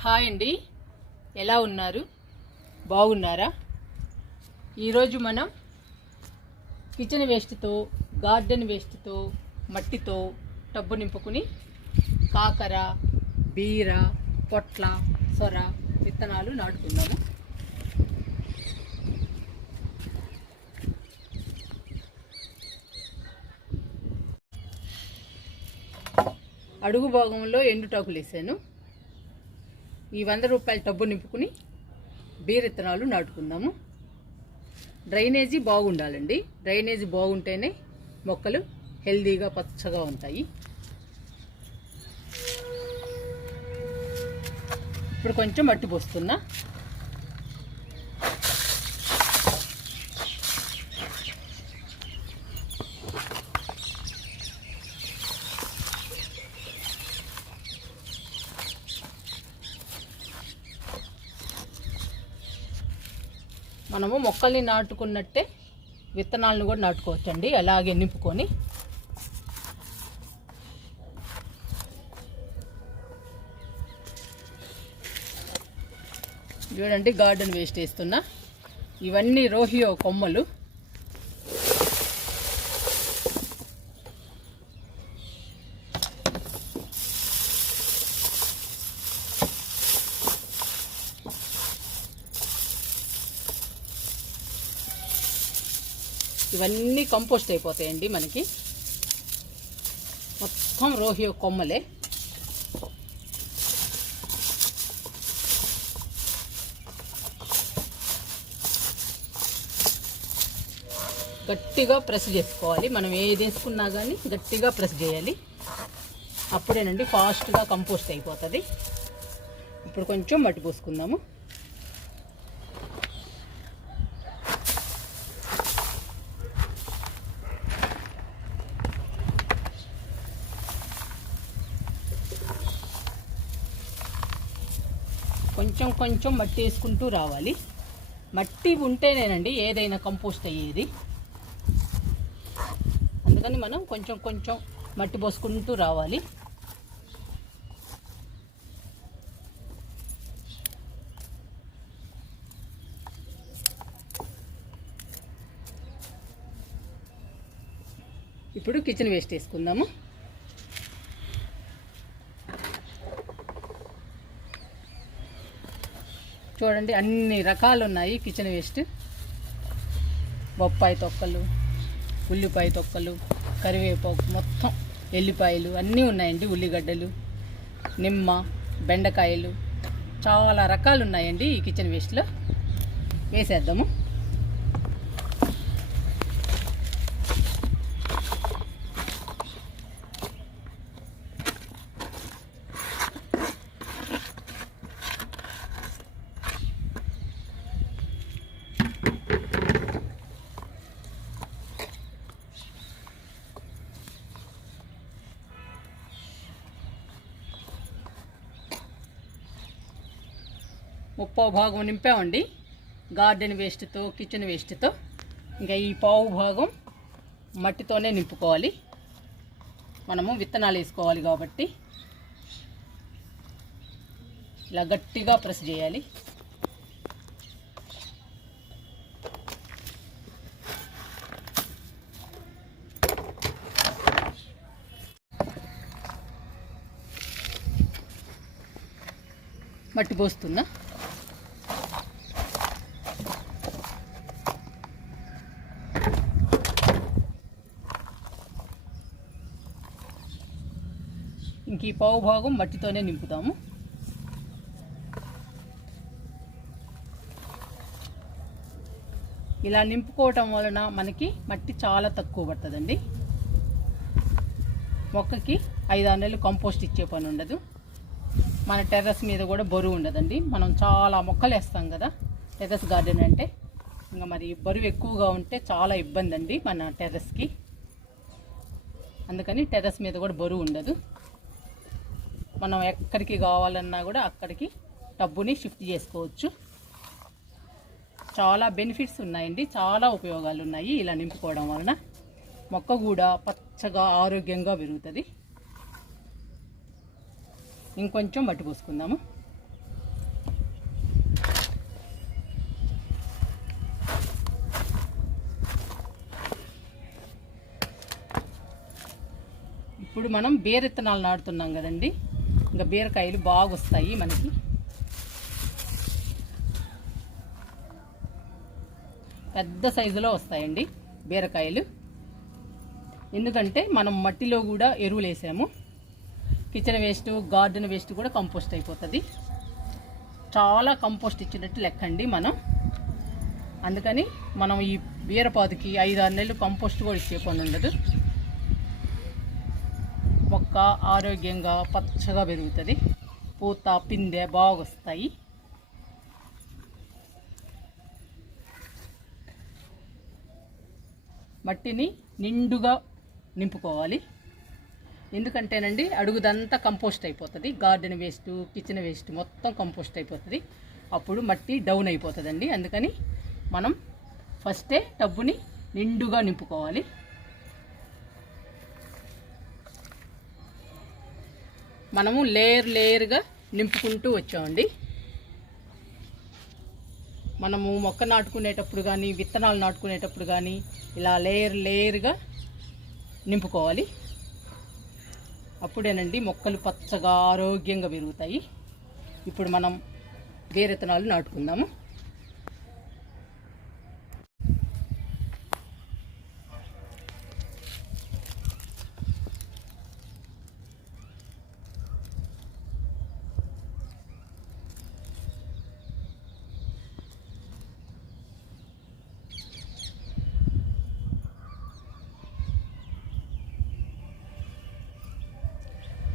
Hi అండి, ఎలా ఉన్నారు? బాగున్నారా? ఈరోజు మనం కిచెన్ వేస్ట్తో, గార్డెన్ వేస్ట్తో, మట్టితో టబ్బు నింపుకుని కాకర, బీర, పొట్ల, సొర విత్తనాలు నాటుకుందాము. అడుగు భాగంలో ఎండుటాకులు వేసాను. ఈ 100 రూపాయల టబ్బు నింపుకుని బీర విత్తనాలు నాటుకుందాము. డ్రైనేజీ బాగుండాలండి. డ్రైనేజీ బాగుంటేనే మొక్కలు హెల్దీగా పచ్చగా ఉంటాయి. ఇప్పుడు కొంచెం మట్టి పోస్తున్నా. మనము మొక్కల్ని నాటుకున్నట్టే విత్తనాలను కూడా నాటుకోవచ్చండి, అలాగే నింపుకొని. చూడండి, గార్డెన్ వేస్ట్ వేస్తున్నా. ఇవన్నీ రోహియో కొమ్మలు. ఇవన్నీ కంపోస్ట్ అయిపోతాయండి మనకి. మొత్తం రోహియో కొమ్మలే. గట్టిగా ప్రెస్ చేసుకోవాలి. మనం ఏది వేసుకున్నా కానీ గట్టిగా ప్రెస్ చేయాలి. అప్పుడేనండి ఫాస్ట్గా కంపోస్ట్ అయిపోతుంది. ఇప్పుడు కొంచెం మట్టి పోసుకుందాము. కొంచెం కొంచెం మట్టి వేసుకుంటూ రావాలి. మట్టి ఉంటేనేనండి ఏదైనా కంపోస్ట్ అయ్యేది. అందుకని మనం కొంచెం కొంచెం మట్టి పోసుకుంటూ రావాలి. ఇప్పుడు కిచెన్ వేస్ట్ వేసుకుందాము. చూడండి, అన్ని రకాలు ఉన్నాయి కిచెన్ వేస్ట్. బొప్పాయి తొక్కలు, ఉల్లిపాయ తొక్కలు, కరివేపాకు, మొత్తం ఎల్లిపాయలు అన్నీ ఉన్నాయండి. ఉల్లిగడ్డలు, నిమ్మ, బెండకాయలు, చాలా రకాలు ఉన్నాయండి ఈ కిచెన్ వేస్ట్లో. వేసేద్దాము. ముప్పావు భాగం నింపామండి గార్డెన్ వేస్ట్తో, కిచెన్ వేస్ట్తో. ఇంకా ఈ పావు భాగం మట్టితోనే నింపుకోవాలి. మనము విత్తనాలు వేసుకోవాలి కాబట్టి ఇలా గట్టిగా ప్రెస్ చేయాలి. మట్టి పోస్తున్నా. ఇంక ఈ పావు భాగం మట్టితోనే నింపుతాము. ఇలా నింపుకోవటం వలన మనకి మట్టి చాలా తక్కువ పడుతుందండి. మొక్కకి 5-6 నెలలు కంపోస్ట్ ఇచ్చే పని ఉండదు. మన టెర్రస్ మీద కూడా బరువు ఉండదండి. మనం చాలా మొక్కలు వేస్తాం కదా టెర్రస్ గార్డెన్ అంటే. ఇంకా మరి బరువు ఎక్కువగా ఉంటే చాలా ఇబ్బంది అండి మన టెర్రస్కి. అందుకని టెర్రస్ మీద కూడా బరువు ఉండదు. మనం ఎక్కడికి కావాలన్నా కూడా అక్కడికి టబ్బుని షిఫ్ట్ చేసుకోవచ్చు. చాలా బెనిఫిట్స్ ఉన్నాయండి, చాలా ఉపయోగాలు ఉన్నాయి ఇలా నింపుకోవడం వలన. మొక్క కూడా పచ్చగా ఆరోగ్యంగా పెరుగుతుంది. ఇంకొంచెం మట్టి పోసుకుందాము. ఇప్పుడు మనం బీర విత్తనాలు నాటుతున్నాం కదండి, ఇంకా బీరకాయలు బాగా వస్తాయి మనకి. పెద్ద సైజులో వస్తాయండి బీరకాయలు. ఎందుకంటే మనం మట్టిలో కూడా ఎరువులు వేసాము. కిచెన్ వేస్ట్, గార్డెన్ వేస్ట్ కూడా కంపోస్ట్ అయిపోతుంది. చాలా కంపోస్ట్ ఇచ్చినట్టు లెక్కండి మనం. అందుకని మనం ఈ బీరపాదుకి 5-6 నెలలు కంపోస్ట్ కూడా ఇచ్చే పని ఉండదు. మొక్క ఆరోగ్యంగా పచ్చగా పెరుగుతుంది. పూత పిందె బాగా వస్తాయి. మట్టిని నిండుగా నింపుకోవాలి. ఎందుకంటేనండి అడుగుదంతా కంపోస్ట్ అయిపోతుంది. గార్డెన్ వేస్ట్, కిచెన్ వేస్ట్ మొత్తం కంపోస్ట్ అయిపోతుంది. అప్పుడు మట్టి డౌన్ అయిపోతుందండి. అందుకని మనం ఫస్టే టబ్బుని నిండుగా నింపుకోవాలి. మనము లేయర్గా నింపుకుంటూ వచ్చామండి. మనము మొక్క నాటుకునేటప్పుడు కానీ, విత్తనాలు నాటుకునేటప్పుడు కానీ ఇలా లేయర్గా నింపుకోవాలి. అప్పుడేనండి మొక్కలు పచ్చగా ఆరోగ్యంగా పెరుగుతాయి. ఇప్పుడు మనం బీర విత్తనాలు నాటుకుందాము.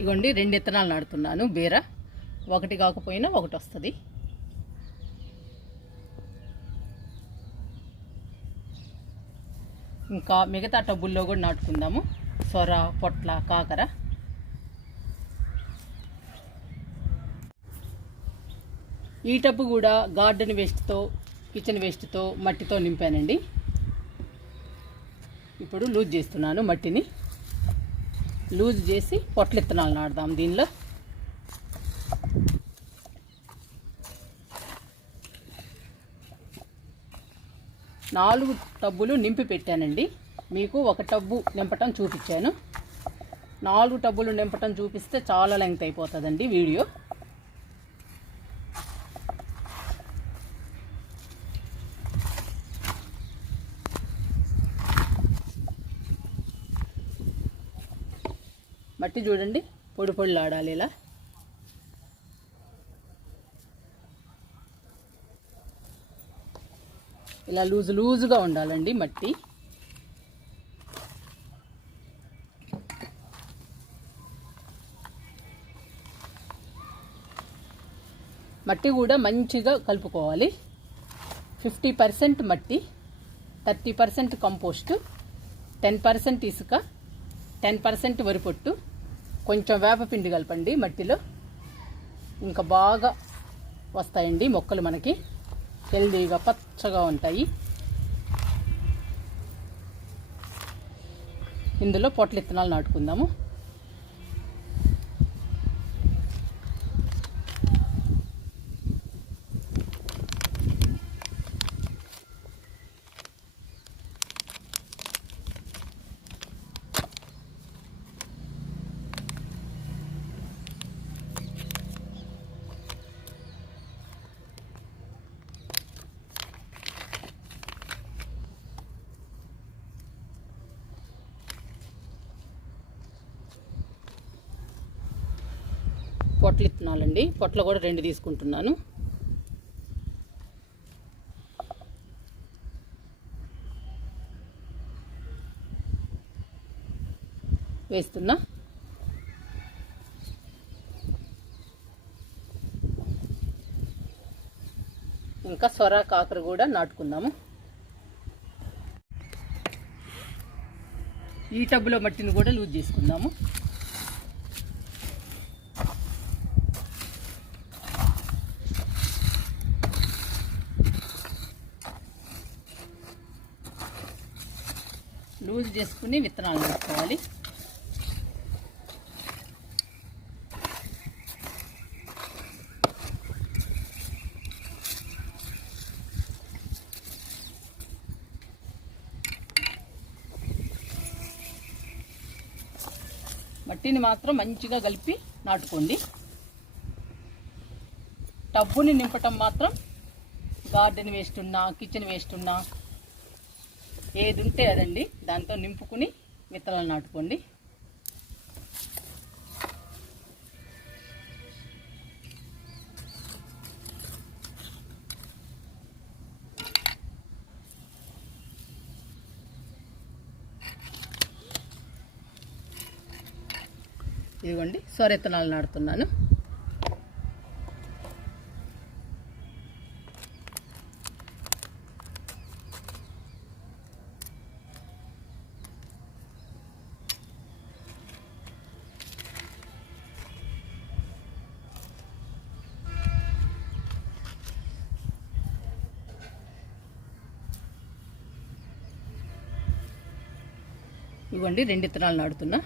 ఇగోండి 2 విత్తనాలు నాటుతున్నాను. బీర ఒకటి కాకపోయినా ఒకటి వస్తుంది. ఇంకా మిగతా టబ్బుల్లో కూడా నాటుకుందాము. సొర, పొట్ల, కాకర. ఈ టబ్బు కూడా గార్డెన్ వేస్ట్తో, కిచెన్ వేస్ట్తో, మట్టితో నింపానండి. ఇప్పుడు లూజ్ చేస్తున్నాను. మట్టిని లూజ్ చేసి పొట్ల విత్తనాలు నాటుదాం దీనిలో. నాలుగు టబ్బులు నింపి పెట్టానండి. మీకు ఒక టబ్బు నింపటం చూపించాను. 4 టబ్బులు నింపటం చూపిస్తే చాలా లెంగ్త్ అయిపోతుందండి వీడియో. మట్టి చూడండి, పొడి పొడిలాడాలి. ఇలా లూజుగా ఉండాలండి మట్టి. మట్టి కూడా మంచిగా కలుపుకోవాలి. 50% మట్టి, 30% కంపోస్టు, 10% ఇసుక, 10% వరిపొట్టు, కొంచెం వేపపిండి కలపండి మట్టిలో. ఇంకా బాగా వస్తాయండి మొక్కలు, మనకి హెల్దీగా పచ్చగా ఉంటాయి. ఇందులో పొట్ల విత్తనాలు నాటుకుందాము. పొట్ల విత్తనాలండి. పొట్ల కూడా 2 తీసుకుంటున్నాను. వేస్తున్నా. ఇంకా సొర, కాకర కూడా నాటుకుందాము. ఈ టబ్బులో మట్టిని కూడా లూజ్ చేసుకుందాము. లూజ్ చేసుకుని విత్తనాలు వేసుకోవాలి. మట్టిని మాత్రం మంచిగా కలిపి నాటుకోండి. టబ్బుని నింపటం మాత్రం గార్డెన్ వేస్ట్ ఉన్నా, కిచెన్ వేస్ట్ ఉన్నా, ఏది ఉంటే అదండి దాంతో నింపుకుని విత్తనాలు నాటుకోండి. ఇదిగోండి సొరెత్తనాలు నాటుతున్నాను. ఇవ్వండి 2 విత్తనాలు నాటుతున్నా.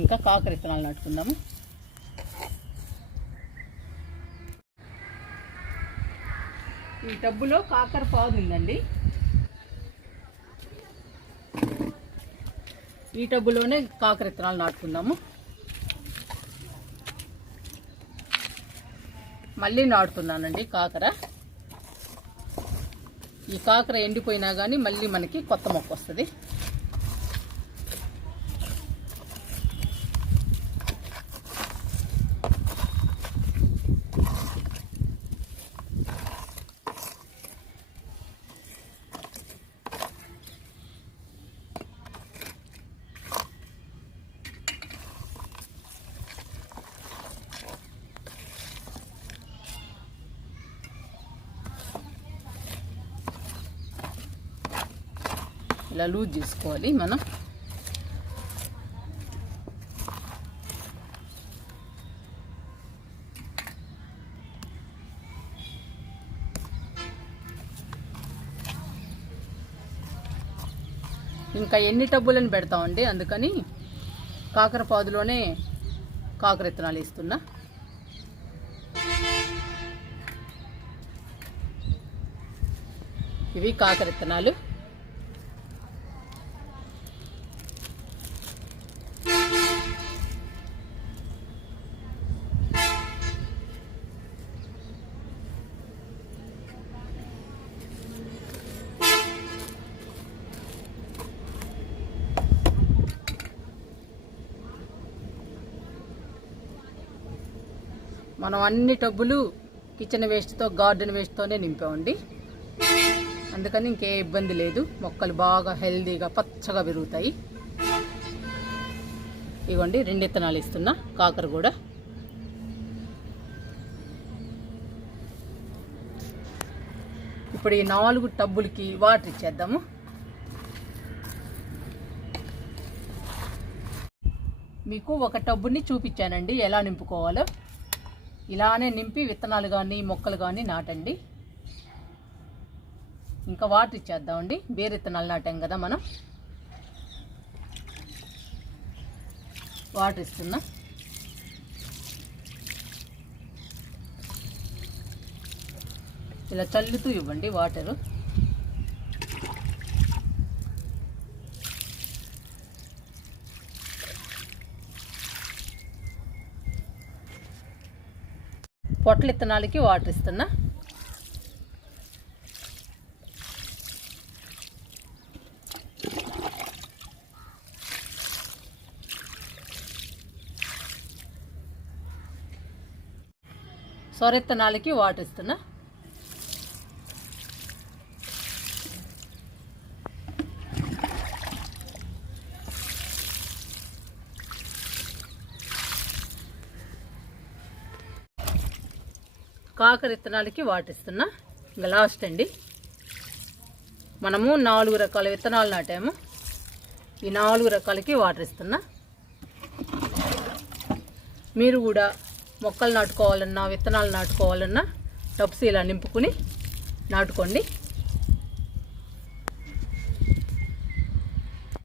ఇంకా కాకర విత్తనాలు నాటుకుందాము. ఈ టబ్బులో కాకర పాదు ఉందండి. ఈ టబ్బులోనే కాకర విత్తనాలు నాటుకుందాము. మళ్ళీ నాటుతున్నానండి కాకర. ఈ కాకర ఎండిపోయినా కానీ మళ్ళీ మనకి కొత్త మొక్క వస్తుంది. ఇలా లూజ్ చేసుకోవాలి మనం. ఇంకా ఎన్ని టబ్బులను పెడతామండి, అందుకని కాకర పాదులోనే కాకర విత్తనాలు ఇస్తున్నా. ఇవి కాకర విత్తనాలు. మనం అన్ని టబ్బులు కిచెన్ వేస్ట్తో, గార్డెన్ వేస్ట్తోనే నింపామండి. అందుకని ఇంకే ఇబ్బంది లేదు. మొక్కలు బాగా హెల్దీగా పచ్చగా పెరుగుతాయి. ఇవ్వండి 2 విత్తనాలు ఇస్తున్నా కాకర కూడా. ఇప్పుడు ఈ 4 టబ్బులకి వాటర్ ఇచ్చేద్దాము. మీకు ఒక టబ్బుని చూపించానండి ఎలా నింపుకోవాలో. ఇలానే నింపి విత్తనాలు కానీ మొక్కలు కానీ నాటండి. ఇంకా వాటర్ ఇచ్చేద్దామండి. బేరు విత్తనాలు నాటాం కదా మనం. వాటర్ ఇస్తున్నా. ఇలా చల్లుతూ ఇవ్వండి వాటరు. పొట్ల విత్తనాలకి వాటర్ ఇస్తున్నా. సొరెత్తనాలకి వాటర్ ఇస్తున్నా. కాకర విత్తనాలకి వాటర్ ఇస్తున్నా. ఇంకా లాస్ట్ అండి. మనము 4 రకాల విత్తనాలు నాటాము. ఈ 4 రకాలకి వాటర్ ఇస్తున్నా. మీరు కూడా మొక్కలు నాటుకోవాలన్నా, విత్తనాలు నాటుకోవాలన్నా టబ్స్ ఇలా నింపుకుని నాటుకోండి.